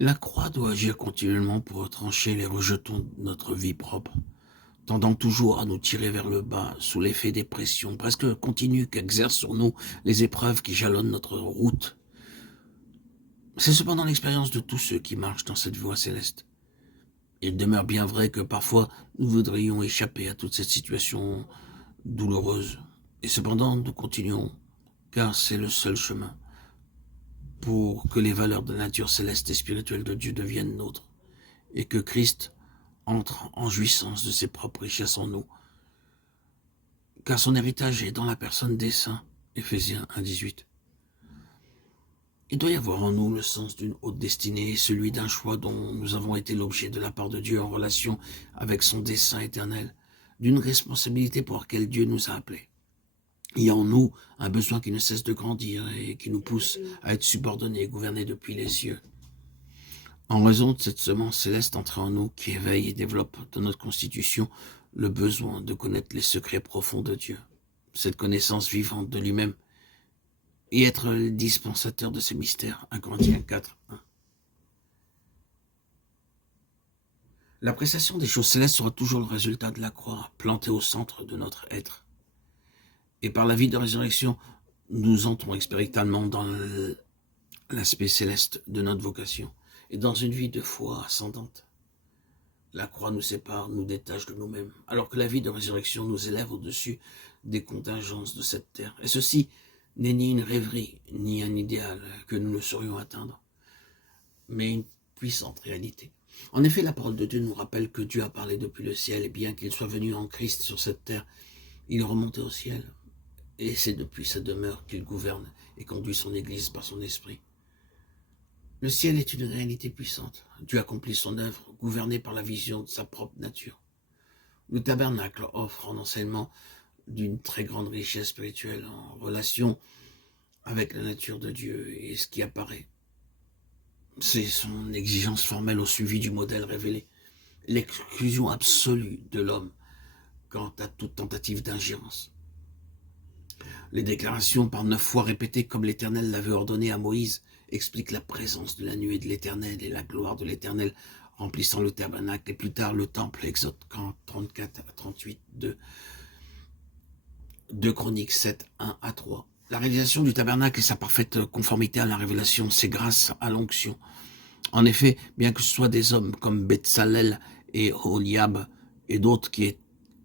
La croix doit agir continuellement pour trancher les rejetons de notre vie propre, tendant toujours à nous tirer vers le bas sous l'effet des pressions presque continues qu'exercent sur nous les épreuves qui jalonnent notre route. C'est cependant l'expérience de tous ceux qui marchent dans cette voie céleste. Il demeure bien vrai que parfois nous voudrions échapper à toute cette situation douloureuse. Et cependant nous continuons, car c'est le seul chemin pour que les valeurs de la nature céleste et spirituelle de Dieu deviennent nôtres, et que Christ entre en jouissance de ses propres richesses en nous, car son héritage est dans la personne des saints. Éphésiens 1,18. Il doit y avoir en nous le sens d'une haute destinée, celui d'un choix dont nous avons été l'objet de la part de Dieu en relation avec son dessein éternel, d'une responsabilité pour laquelle Dieu nous a appelés. Il y a en nous un besoin qui ne cesse de grandir et qui nous pousse à être subordonnés et gouvernés depuis les cieux. En raison de cette semence céleste entrée en nous qui éveille et développe dans notre constitution le besoin de connaître les secrets profonds de Dieu, cette connaissance vivante de lui-même, et être le dispensateur de ces mystères. 1 Corinthiens 4, 1. L'appréciation des choses célestes sera toujours le résultat de la croix, plantée au centre de notre être. Et par la vie de résurrection, nous entrons expérimentalement dans l'aspect céleste de notre vocation, et dans une vie de foi ascendante. La croix nous sépare, nous détache de nous-mêmes, alors que la vie de résurrection nous élève au-dessus des contingences de cette terre. Et ceci n'est ni une rêverie, ni un idéal que nous ne saurions atteindre, mais une puissante réalité. En effet, la parole de Dieu nous rappelle que Dieu a parlé depuis le ciel, et bien qu'il soit venu en Christ sur cette terre, il est remonté au ciel, et c'est depuis sa demeure qu'il gouverne et conduit son Église par son esprit. Le ciel est une réalité puissante. Dieu accomplit son œuvre, gouverné par la vision de sa propre nature. Le tabernacle offre un enseignement d'une très grande richesse spirituelle en relation avec la nature de Dieu et ce qui apparaît. C'est son exigence formelle au suivi du modèle révélé, l'exclusion absolue de l'homme quant à toute tentative d'ingérence. Les déclarations par 9 fois répétées comme l'Éternel l'avait ordonné à Moïse expliquent la présence de la nuée de l'Éternel et la gloire de l'Éternel remplissant le tabernacle et plus tard le temple. Exode 34 à 38, 2 Chroniques 7, 1 à 3. La réalisation du tabernacle et sa parfaite conformité à la révélation, c'est grâce à l'onction. En effet, bien que ce soit des hommes comme Betsalel et Holiab et d'autres qui aient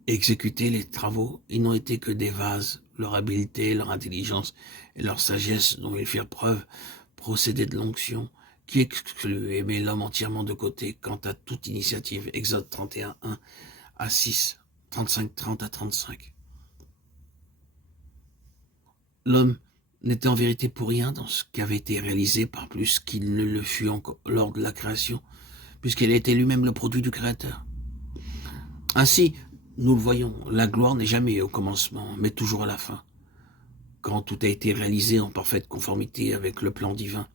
exécuté les travaux, ils n'ont été que des vases. Leur habileté, leur intelligence et leur sagesse dont ils firent preuve procédaient de l'onction, qui exclut et met l'homme entièrement de côté quant à toute initiative. Exode 31, 1 à 6, 35, 30 à 35. L'homme n'était en vérité pour rien dans ce qui avait été réalisé, par plus qu'il ne le fut encore lors de la création, puisqu'il était lui-même le produit du Créateur. Ainsi, nous le voyons, la gloire n'est jamais au commencement, mais toujours à la fin, quand tout a été réalisé en parfaite conformité avec le plan divin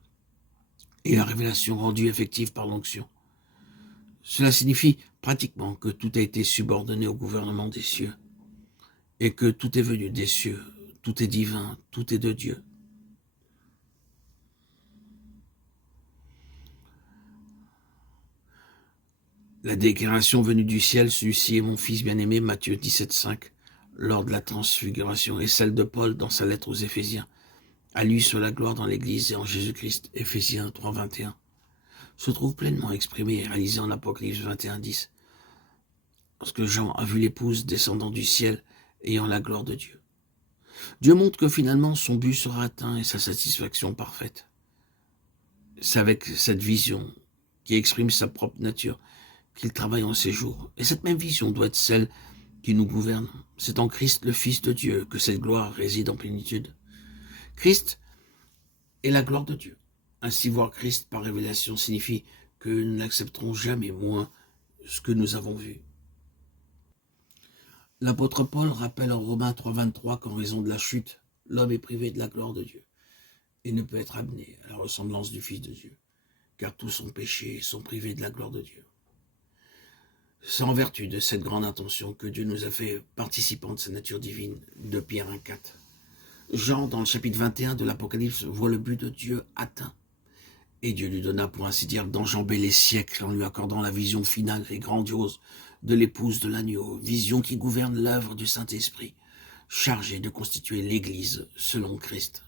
et la révélation rendue effective par l'onction. Cela signifie pratiquement que tout a été subordonné au gouvernement des cieux, et que tout est venu des cieux, tout est divin, tout est de Dieu. La déclaration venue du ciel, celui-ci est mon fils bien-aimé, Matthieu 17, 5, lors de la transfiguration, et celle de Paul dans sa lettre aux Éphésiens. À lui soit la gloire dans l'Église et en Jésus-Christ, Éphésiens 3, 21, se trouve pleinement exprimée et réalisée en Apocalypse 21, 10, lorsque Jean a vu l'épouse descendant du ciel, ayant la gloire de Dieu. Dieu montre que finalement son but sera atteint et sa satisfaction parfaite. C'est avec cette vision qui exprime sa propre nature qu'il travaille en ces jours. Et cette même vision doit être celle qui nous gouverne. C'est en Christ, le Fils de Dieu, que cette gloire réside en plénitude. Christ est la gloire de Dieu. Ainsi, voir Christ par révélation signifie que nous n'accepterons jamais moins ce que nous avons vu. L'apôtre Paul rappelle en Romains 3, 23 qu'en raison de la chute, l'homme est privé de la gloire de Dieu et ne peut être amené à la ressemblance du Fils de Dieu, car tous sont péchés et sont privés de la gloire de Dieu. C'est en vertu de cette grande intention que Dieu nous a fait participants de sa nature divine, de Pierre 1, 4. Jean, dans le chapitre 21 de l'Apocalypse, voit le but de Dieu atteint. Et Dieu lui donna, pour ainsi dire, d'enjamber les siècles en lui accordant la vision finale et grandiose de l'épouse de l'agneau, vision qui gouverne l'œuvre du Saint-Esprit, chargée de constituer l'Église selon Christ.